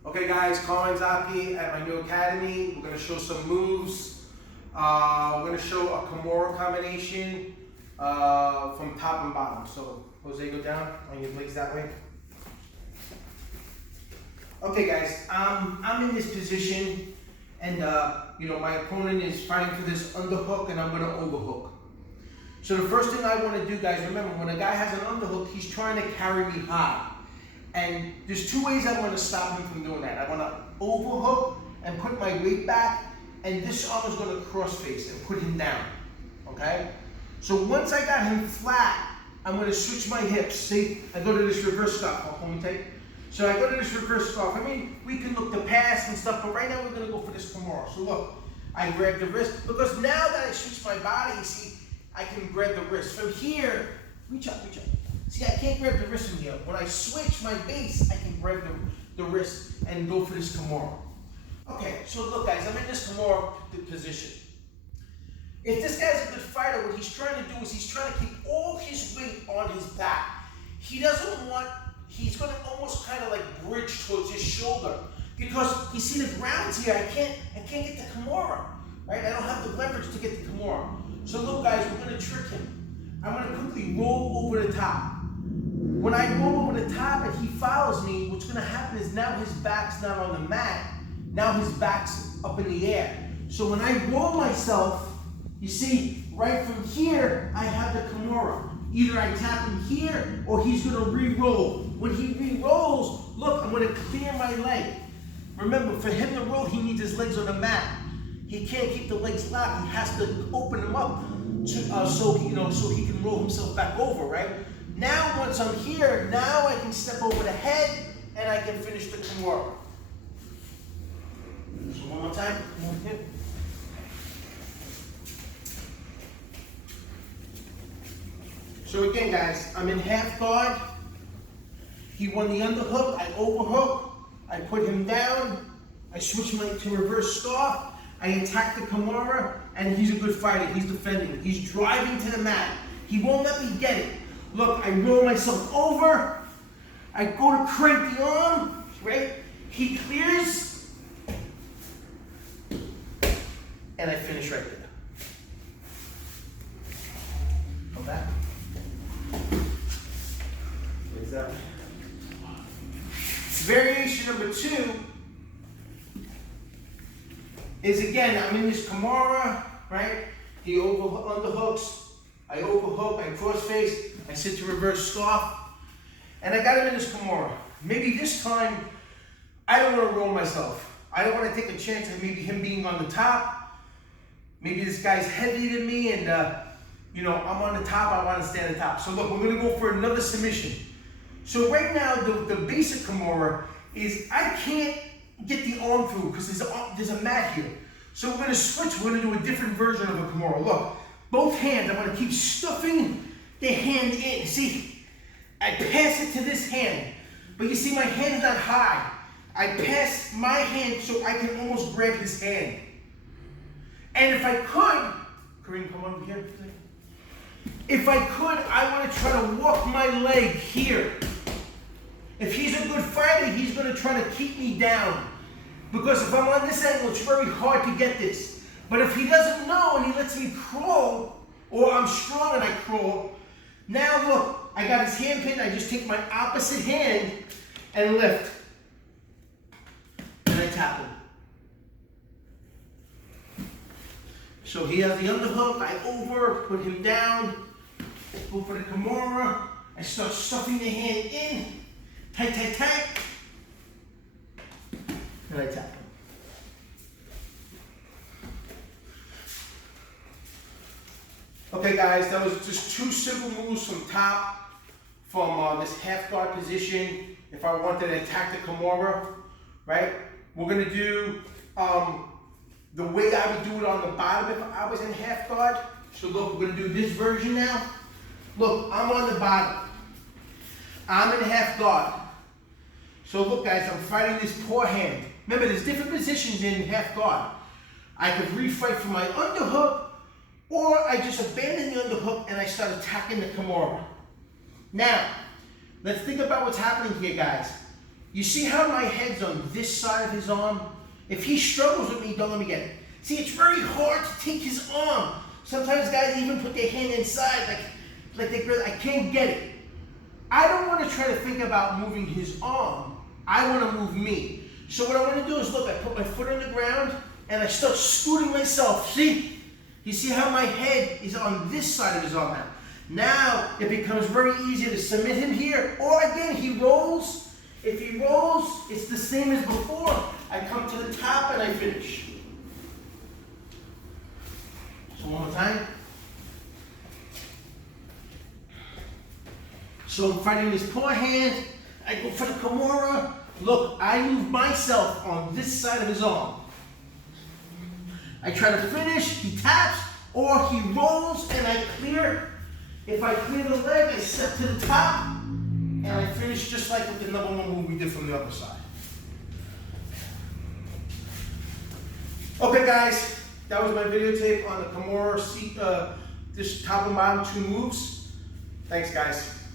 Okay guys, Carmine Zocchi at my new academy. We're going to show some moves. We're going to show a Kimura combination from top and bottom. So Jose, go down on your legs that way. Okay guys, I'm in this position and my opponent is fighting for this underhook and I'm going to overhook. So the first thing I want to do, guys, remember when a guy has an underhook, he's trying to carry me high. And there's two ways I want to stop him from doing that. I want to overhook and put my weight back, and this arm is going to cross face and put him down, okay? So once I got him flat, I'm going to switch my hips. See, I go to this reverse scarf. Hold me tight. So I go to this reverse scarf. I mean, we can look to pass and stuff, but right now we're going to go for this Kimura. So look, I grab the wrist, because now that I switch my body, you see, I can grab the wrist. From here, reach up, reach up. See, I can't grab the wrist from here. When I switch my base, I can grab the wrist and go for this Kimura. Okay, so look guys, I'm in this Kimura position. If this guy's a good fighter, what he's trying to do is he's trying to keep all his weight on his back. He doesn't want, he's going to almost kind of like bridge towards his shoulder. Because you see the ground's here, I can't get the Kimura, right? I don't have the leverage to get the Kimura. So look guys, we're going to trick him. I'm going to quickly roll over the top. When I roll over the top and he follows me, what's going to happen is now his back's not on the mat. Now his back's up in the air. So when I roll myself, you see, right from here, I have the Kimura. Either I tap him here or he's going to re-roll. When he re-rolls, look, I'm going to clear my leg. Remember, for him to roll, he needs his legs on the mat. He can't keep the legs locked. He has to open them up so he can roll himself back over, right? Now, once I'm here, now I can step over the head and I can finish the Kimura. So one more time. So again, guys, I'm in half guard. He won the underhook. I overhook. I put him down. I switch to reverse scarf. I attack the Kimura, and he's a good fighter. He's defending. He's driving to the mat. He won't let me get it. Look, I roll myself over. I go to crank the arm, right? He clears, and I finish right there. Come back. Where's that? Variation number 2 is, again, I'm in this Kimura, right? He underhooks. I overhook, I cross face, I sit to reverse scarf, and I got him in this Kimura. Maybe this time, I don't want to roll myself. I don't want to take a chance of maybe him being on the top. Maybe this guy's heavier than me, and I'm on the top, I want to stay on the top. So look, we're going to go for another submission. So right now, the basic Kimura is I can't get the arm through because there's a mat here. So we're going to switch, we're going to do a different version of a Kimura. Look. Both hands, I'm going to keep stuffing the hand in. See, I pass it to this hand, but you see my hand's not high. I pass my hand so I can almost grab his hand. And if I could, Kareem, come over here. If I could, I want to try to walk my leg here. If he's a good fighter, he's going to try to keep me down. Because if I'm on this angle, it's very hard to get this. But if he doesn't know and he lets me crawl, or I'm strong and I crawl, now look, I got his hand pinned, I just take my opposite hand and lift. And I tap him. So he has the underhook, I put him down, go for the Kimura, I start stuffing the hand in, tight, tight, tight, and I tap him. Okay guys, that was just 2 simple moves from top, from this half guard position. If I wanted to attack the Kimura, right? We're going to do the way I would do it on the bottom if I was in half guard. So look, we're going to do this version now. Look, I'm on the bottom. I'm in half guard. So look guys, I'm fighting this poor hand. Remember, there's different positions in half guard. I could refight for my underhook, or I just abandon the underhook and I start attacking the Kimura. Now, let's think about what's happening here, guys. You see how my head's on this side of his arm? If he struggles with me, don't let me get it. See, it's very hard to take his arm. Sometimes guys even put their hand inside, like they really, I can't get it. I don't want to try to think about moving his arm. I want to move me. So what I want to do is look, I put my foot on the ground and I start scooting myself. See? You see how my head is on this side of his arm now. Now it becomes very easy to submit him here. Or again, he rolls. If he rolls, it's the same as before. I come to the top and I finish. So one more time. So I'm fighting this poor hand. I go for the Kimura. Look, I move myself on this side of his arm. I try to finish, he taps, or he rolls and I clear. If I clear the leg, I step to the top, and I finish just like with the number one move we did from the other side. Okay guys, that was my videotape on the Kimura seat, this top and bottom 2 moves. Thanks guys.